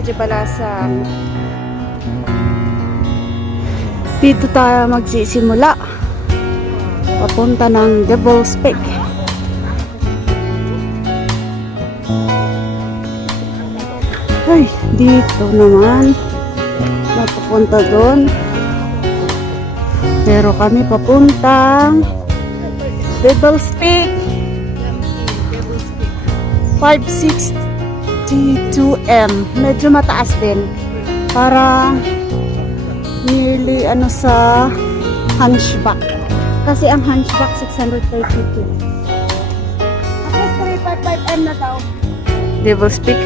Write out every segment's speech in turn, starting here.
Medyo balasang. Dito tayo magsisimula. Papunta ng Devil's Peak. Ay, dito naman. Mapupunta doon. Pero kami papuntang Devil's Peak. 562M. Medyo mataas din. Parang nearly sa Hunchback. Kasi ang Hunchback 632. Tapos 355M na daw. Devil's Peak.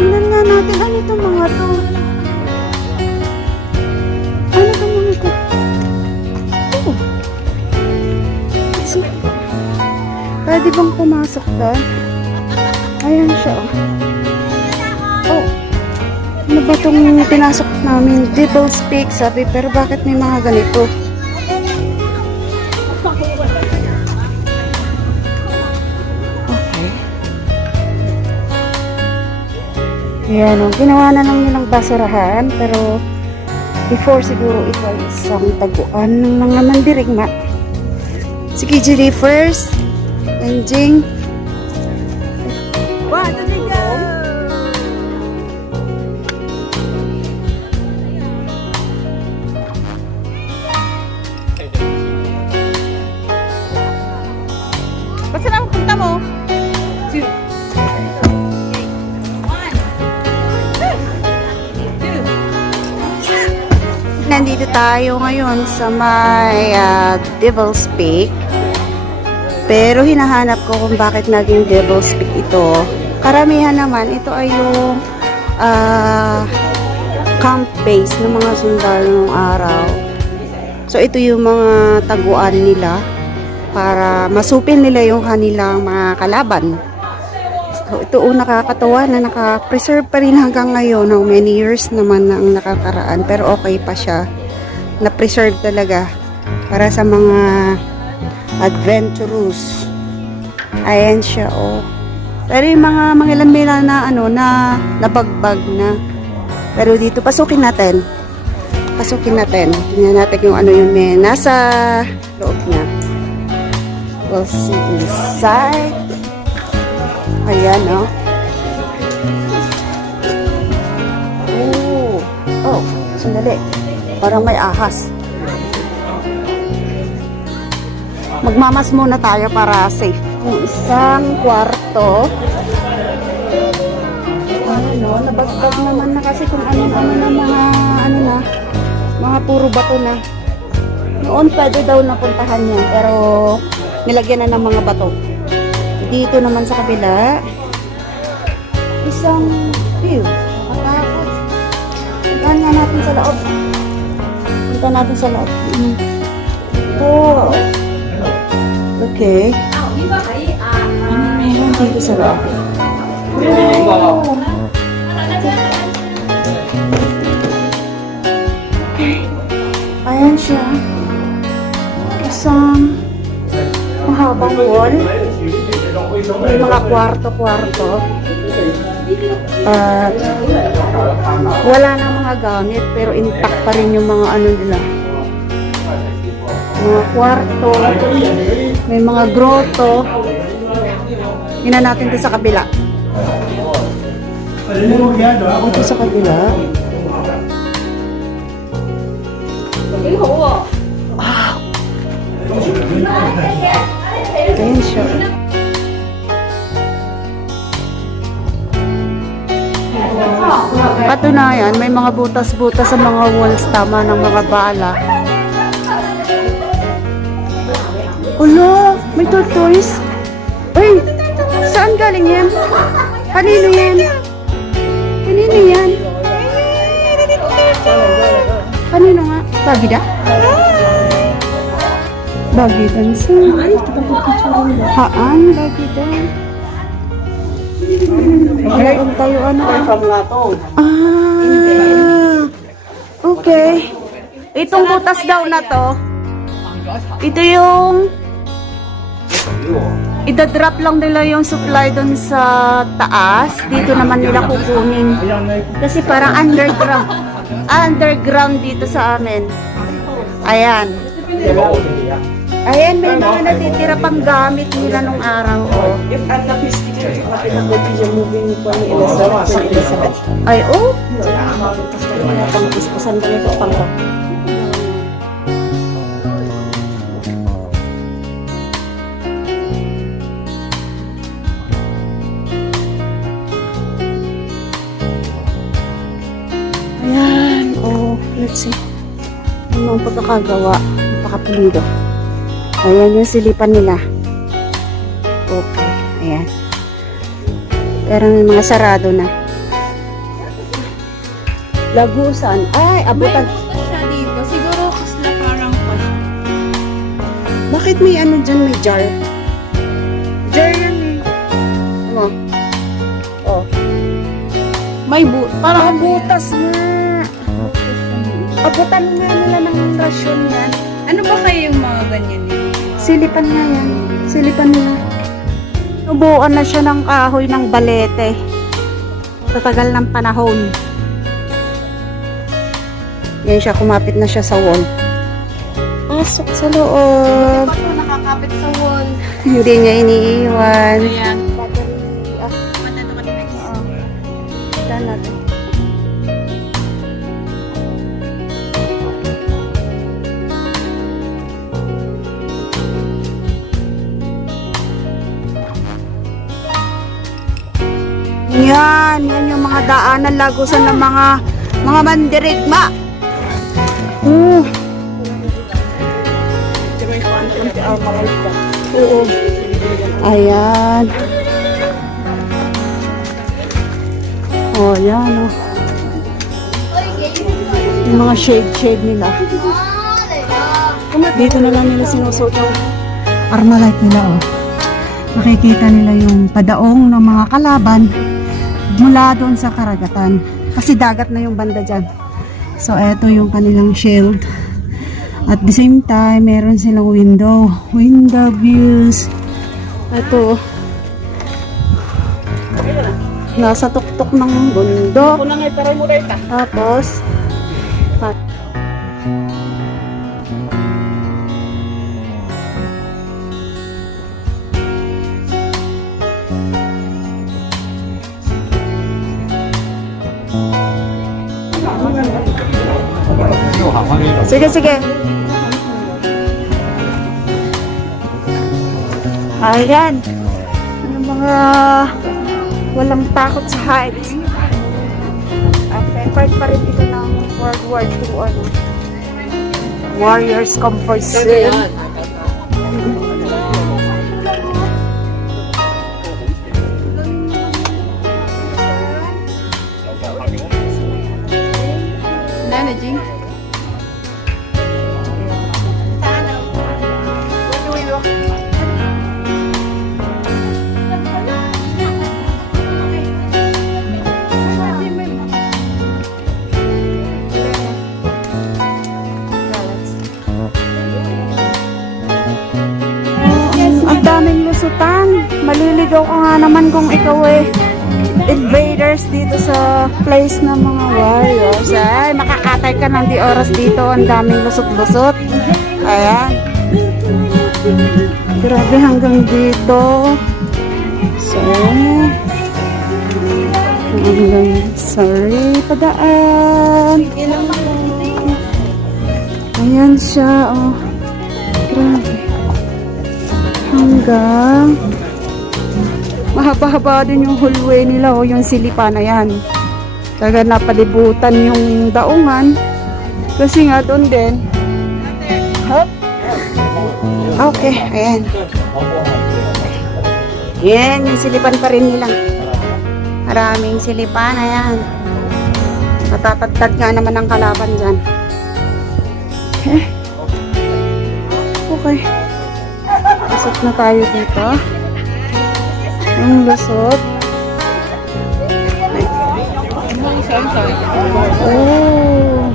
Tingnan nga natin, ano itong mga to? Ano itong mga to? Oh. Pwede bang pumasok doon? Ayan siya. Oh. Ano ba itong pinasok namin? Devil's Peak, sabi. Pero bakit may mga ganito? Ayan, ginawa na lang nilang basurahan, pero before siguro ito ay isang taguan ng mga mandirigma. Sige, Judy first. Enjing. Wow, dali go! Basta na punta mo? Nandito tayo ngayon sa may Devil's Peak. Pero hinahanap ko kung bakit naging Devil's Peak ito. Karamihan naman, ito ay yung camp base ng mga sundalo ng araw. So ito yung mga taguan nila para masupil nila yung kanilang mga kalaban. So ito nakakatawa na naka-preserve pa rin hanggang ngayon. How many years naman na ang nakakaraan. Pero okay pa siya. Na-preserve talaga para sa mga adventurous. Ayan siya, oh. Pero yung mga ilan na na nabagbag na. Pero dito, pasukin natin. Tingnan natin yung yung nasa loob niya. We'll see inside. Ayan, oh. Oh, sandali. Parang may ahas. Magmamas muna tayo para safe. Yung isang kwarto. Nabagbag naman na kasi kung ano na mga puro bato na. Noon pwede daw napuntahan yan, pero nilagyan na ng mga bato. Dito naman sa kabila, isang view. Nakatakot. Puntahan nga natin sa loob. Oh. Okay. Meron dito sa loob. Oh. Okay. Ayan siya. Isang mahabang wall. May mga kwarto-kwarto. At wala na mga gamit pero intact pa rin yung mga nila. Mga kwarto. May mga grotto. Tingnan natin ito sa kabila. Ito sa kabila. Wow! Ayan siya. Katunayan, may mga butas-butas sa mga walls, tama ng mga bala. Ulo, may tortoise. Uy, saan galing yan? Kanino yan? Kanino nga? Bagida? Bagidan sa... Haan, bagida. Ngayon tayo okay. Itong butas daw na to, ito yung idadrop lang nila yung supply doon sa taas. Dito naman nila kukunin. Kasi parang underground. Underground dito sa amin. Ayan. Ayan, may mga natitira pang gamit nila nung araw. Oh. Ay, oh. Pang-puspusan ko nito pang ayan, oh, let's see. Ano ang pagkakagawa? Napakapulido. Ayan yung silipan nila. Okay, ayan. Pero may mga sarado na. Lagusan. Ay, abutan. Siya dito. Siguro kasla parang pa siya. Bakit may ano dyan, may jar? Jar yan eh. Oh. Oh. May parang butas nga. Abutan nga nila ng rasyon yan. Ano ba kayo yung mga ganyan eh? Silipan nga yan. Silipan nila. Nubuan na siya ng kahoy ng balete. Sa tagal ng panahon. Yan siya, kumapit na siya sa wall. Pasok sa loob. Ba't nakakapit sa wall? Hindi niya iniiwan. Ayan. Battery. Ah, Mata naman yung next. wala natin. Yan yung mga daanan lagusan ng mga mandirigma. Oo. Ayan. Oh, yan oh. Yung mga shade nila. Dito na lang nila sinusuot yung armalite nila oh. Makikita nila yung padaong ng mga kalaban mula doon sa karagatan. Kasi dagat na yung banda dyan. So, eto yung kanilang shield. At the same time, meron silang window. Window views. Eto. Nasa tuktok ng bundok. Tapos, sige, sige. Ayan. Yung mga walang takot sa heights. At part pa rin ito ng World War II. Ano? Warriors Comfort Zone. Managing. Ang daming lusutan. Maliligaw ka nga naman kung ikaw invaders dito sa place ng mga warriors. Ay, makakatay ka ng di oras dito. Ang daming lusot-lusot. Ayan. Grabe hanggang dito. So, sorry, padaan. Ayan siya, oh. Grabe. Hanggang mahaba-haba din yung hallway nila, oh, yung silipan na yan. Taga napalibutan yung daungan. Kasi nga doon din. Hop. Okay, ayan. Yan, yung silipan pa rin nila. Maraming silipan, ayan. Matatagtad nga naman ang kalaban dyan. Okay. Okay. Pasok na tayo dito. Yung lusot. Oh.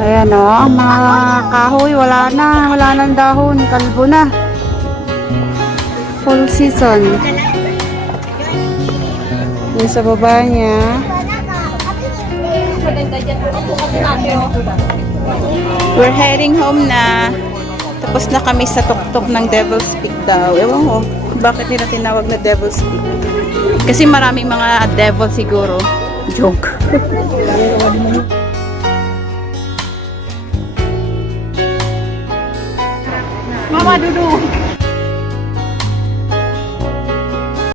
Ayan o, ang mga kahoy, wala nang dahon, kalbo na. Full season. Yung sa baba niya. We're heading home na. Tapos na kami sa tuktok ng Devil's Peak daw. Ewan ko, bakit nila tinawag na Devil's Peak? Kasi maraming mga devil siguro. Joke. Mama Dudu.